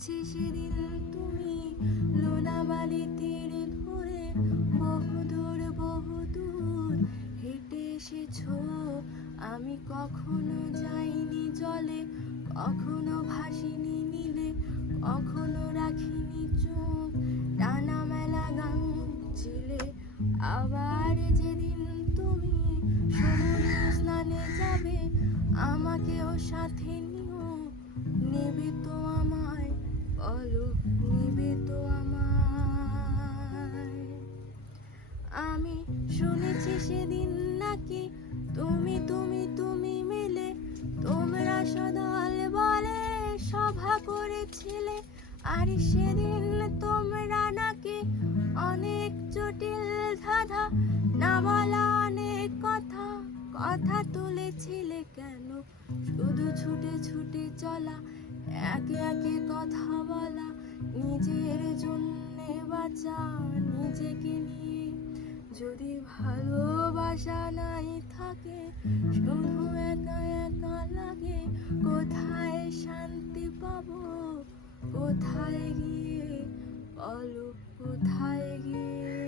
শুনেছি সেদিন তুমি লোনাবালি তীরে ধরে বহুদূর হেঁটে এসেছো। আমি কখনো যাইনি জলে, কখনো ভাসিনি নীলে, কখনো রাখিনি চোখ টানা মেলা গান চিলে। আবার যেদিন তুমি সমুদ্র স্নানে যাবে, আমাকেও সাথে নিও। নেবে তো আমায়, বলো নেবে তো আমায়। আমি শুনেছি সেদিন নাকি তুমি মিলে তোমরা সদল বলে সভা করেছিলে। আর সেদিন তোমরা নাকি অনেক জটিল ধাঁধা, না বলা অনেক কথা তুলেছিলে। কেন শুধু ছুটে ছুটে চলা, একে একে কথা বলা, নিজের জন্যে বাঁচা নিজেকে নিয়ে। যদি ভালোবাসা নাই থাকে, শুধু একা একা লাগে, কোথায় শান্তি পাবো, কোথায় গিয়ে, বলো কোথায় গিয়ে।